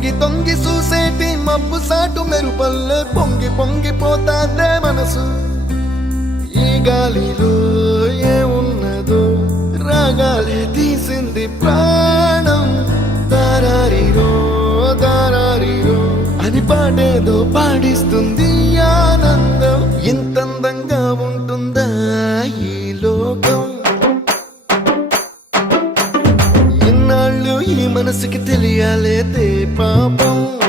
తొంగి తొంగి చూసేటి మబ్బు సాటు మెరుపల్లె పొంగి పొంగిపోతాదే మనసు. ఈ గాలిలో ఏమున్నదో రాగాలే తీసింది ప్రాణం. దారారిరో దారారిరో అని పాడేదో పాడిస్తుంది ఆనందం. ఇంతందంగా ఉంటుందా ఈ లోకం? ఇన్నాళ్ళు ఈ మనసుకి తెలియాలేదే పాపం.